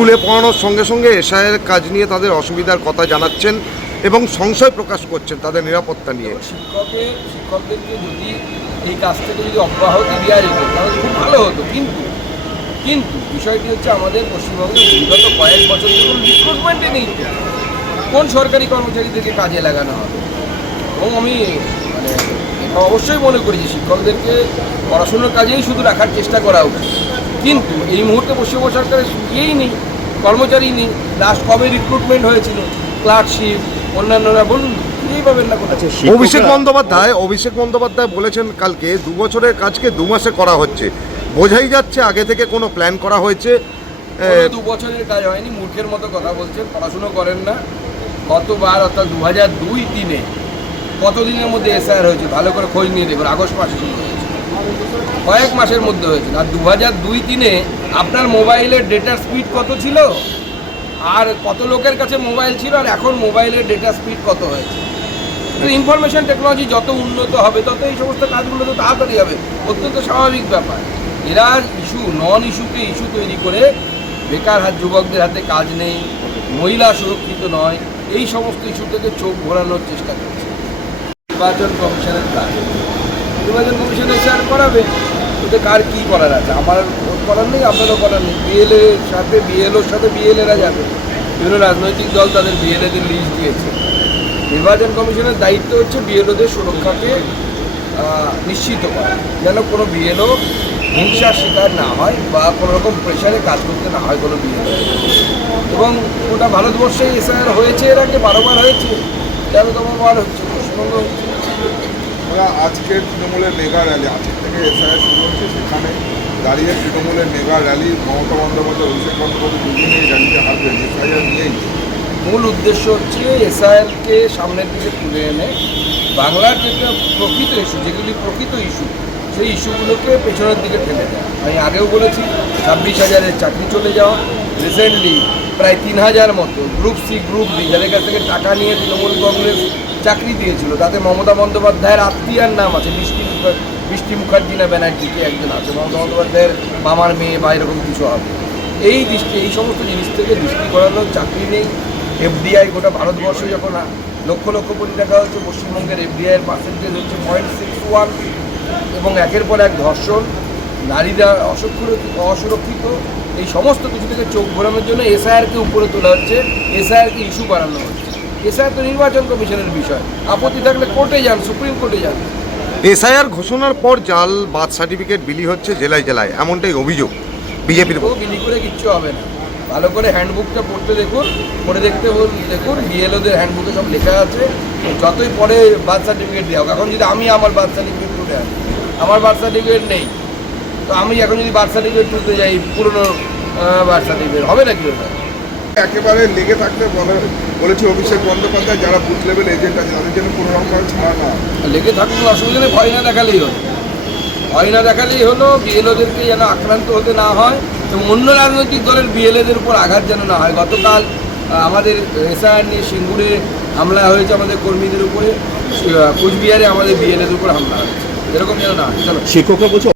স্কুলে পড়ানোর সঙ্গে সঙ্গে এসআইয়ের কাজ নিয়ে তাদের অসুবিধার কথা জানাচ্ছেন এবং সংশয় প্রকাশ করছেন তাদের নিরাপত্তা নিয়ে। শিক্ষকের শিক্ষকদেরকে যদি এই কাজ থেকে যদি অব্যাহতি দেওয়া তাহলে খুব ভালো হতো। কিন্তু কিন্তু বিষয়টি হচ্ছে আমাদের পশ্চিমবঙ্গে বিগত কয়েক বছর ধরে রিক্রুটমেন্টে নেই। কোন সরকারি কর্মচারীদেরকে কাজে লাগানো হবে? এবং আমি মানে এটা অবশ্যই মনে করি যে শিক্ষকদেরকে পড়াশুনোর কাজেই শুধু রাখার চেষ্টা করা উচিত। কিন্তু এই মুহূর্তে পশ্চিমবঙ্গ সরকারের ইয়েই নেই। কর্মচারী নেই লাস্ট কবে রিক্রুটমেন্ট হয়েছিল? ক্লার্কশিপ অন্যান্যরা বলুন কোথাও। অভিষেক বন্দ্যোপাধ্যায় অভিষেক বন্দ্যোপাধ্যায় বলেছেন কালকে দু বছরের কাজকে দু মাসে করা হচ্ছে। বোঝাই যাচ্ছে আগে থেকে কোনো প্ল্যান করা হয়েছে। দু বছরের কাজ হয়নি মূর্খের মতো কথা বলছেন পড়াশুনো করেন না। কতবার অর্থাৎ দু হাজার দুই তিনে কতদিনের মধ্যে এসআর হয়েছে? ভালো করে খোঁজ নিয়ে দেখুন আগস্ট মাসে শুরু হয়েছে। কয়েক মাসের মধ্যে হয়েছে আর দু হাজার দুই তিনে আপনার মোবাইলের ডেটার স্পিড কত ছিল? আর কত লোকের কাছে মোবাইল ছিল? আর এখন মোবাইলের ডেটা স্পিড কত হয়েছে? ইনফরমেশন টেকনোলজি যত উন্নত হবে, তত এই সমস্ত কাজগুলো তো তাড়াতাড়ি হবে। অত্যন্ত স্বাভাবিক ব্যাপার। এরা ইস্যু নন ইস্যুকে ইস্যু তৈরি করে বেকার হাত যুবকদের হাতে কাজ নেই, মহিলা সুরক্ষিত নয়, এই সমস্ত ইস্যু থেকে চোখ ঘোরানোর চেষ্টা করছে। নির্বাচন কমিশনের কাজ। নির্বাচন কমিশন এসআর করাবে ওদের কার কী করার আছে? আমার করার নেই, আপনারও করার নেই। বিএলএ সাথে বিএলওর সাথে বিএলএরা যাবে। বিভিন্ন রাজনৈতিক দল তাদের বিএলএদের লিস্ট দিয়েছে। নির্বাচন কমিশনের দায়িত্ব হচ্ছে বিএলওদের সুরক্ষাকে নিশ্চিত করা। যেন কোনো বিএলও হিংসার শিকার না হয় বা কোনো রকম প্রেশারে কাজ করতে না হয় কোনো বিএলও এবং ওটা ভারতবর্ষে এসআইআর হয়েছে এর আগে বারোবার হয়েছে। তেরোতম বার হচ্ছে পশ্চিমবঙ্গ হচ্ছে। ওরা আজকে তৃণমূলের মেগা র্যালি, আজকে থেকে এসআইআর শুরু হচ্ছে, সেখানে দাঁড়িয়ে তৃণমূলের মেগা র্যালি, মমতা বন্দ্যোপাধ্যায়, অভিষেক বন্দ্যোপাধ্যায় দুদিনে এই র্যালিতে হারবেন, এসআইআর নিয়েই। মূল উদ্দেশ্য হচ্ছে এসআইআরকে সামনের দিকে তুলে এনে বাংলার যেটা প্রকৃত ইস্যু যেগুলি প্রকৃত ইস্যু সেই ইস্যুগুলোকে পেছনের দিকে ঠেলে দেয় আমি আগেও বলেছি, ছাব্বিশ হাজারের চাকরি চলে যাওয়া রিসেন্টলি প্রায় তিন হাজার মতো গ্রুপ সি গ্রুপ ডি যাদের কাছ থেকে টাকা নিয়ে তৃণমূল কংগ্রেস চাকরি দিয়েছিল। তাতে মমতা বন্দ্যোপাধ্যায়ের আত্মীয়ার নাম আছে। বৃষ্টি বৃষ্টি মুখার্জি না ব্যানার্জিকে একজন আছে। মমতা বন্দ্যোপাধ্যায়ের মামার মেয়ে বা এরকম কিছু হবে। এই দৃষ্টি এই সমস্ত জিনিস থেকে দৃষ্টি করানোর চাকরি নেই। এফডিআই গোটা ভারতবর্ষে যখন লক্ষ লক্ষ কোটি টাকা হচ্ছে, পশ্চিমবঙ্গের এফডিআইয়ের পার্সেন্টেজ হচ্ছে পয়েন্ট সিক্স ওয়ান এবং একের পর এক ধর্ষণ। নারীরা অসুরক্ষিত অসুরক্ষিত। এই সমস্ত কিছু থেকে চোখ ঘোরানোর জন্য এসআইআরকে উপরে তোলা হচ্ছে। এসআইআরকে ইস্যু বাড়ানো হচ্ছে। এসআইআর তো নির্বাচন কমিশনের বিষয়। আপত্তি থাকলে কোর্টে যান সুপ্রিম কোর্টে যান। এসআইআর ঘোষণার পর জাল বার্থ সার্টিফিকেট বিলি হচ্ছে জেলায় জেলায় এমনটাই অভিযোগ বিজেপির বিলি করে কিচ্ছু হবে না। ভালো করে হ্যান্ডবুকটা পড়তে দেখুন পড়ে দেখতে দেখুন বিএলওদের হ্যান্ডবুকে সব লেখা আছে। যতই পরে বার্থ সার্টিফিকেট দেওয়া হোক। এখন যদি আমি আমার বার্থ সার্টিফিকেট তুলে আনি আমার বার্থ সার্টিফিকেট নেই তো আমি এখন যদি বার্থ সার্টিফিকেট তুলতে যাই পুরনো বার্থ সার্টিফিকেট হবে না কি ওটা? একেবারে লেগে থাকতে বলে বলেছে অভিষেক বন্দ্যোপাধ্যায় যারা বুথ লেভেল এজেন্ট আছে তাদের জন্য কোনো রকম ছাড়া না। লেগে থাকুন অসুবিধা নেই ভয় না দেখালেই হলো। ভয় না দেখালেই হলো বিএলওদেরকে যেন আক্রান্ত হতে না হয় এবং অন্য রাজনৈতিক দলের বিএলএদের উপর আঘাত যেন না হয়। গতকাল আমাদের এসআর নিয়ে সিঙ্গুরে হামলা হয়েছে আমাদের কর্মীদের উপরে কোচবিহারে আমাদের বিএলএদের উপর হামলা হয়েছে। এরকম যেন না হয়। চলো। শিক্ষকরা বলছে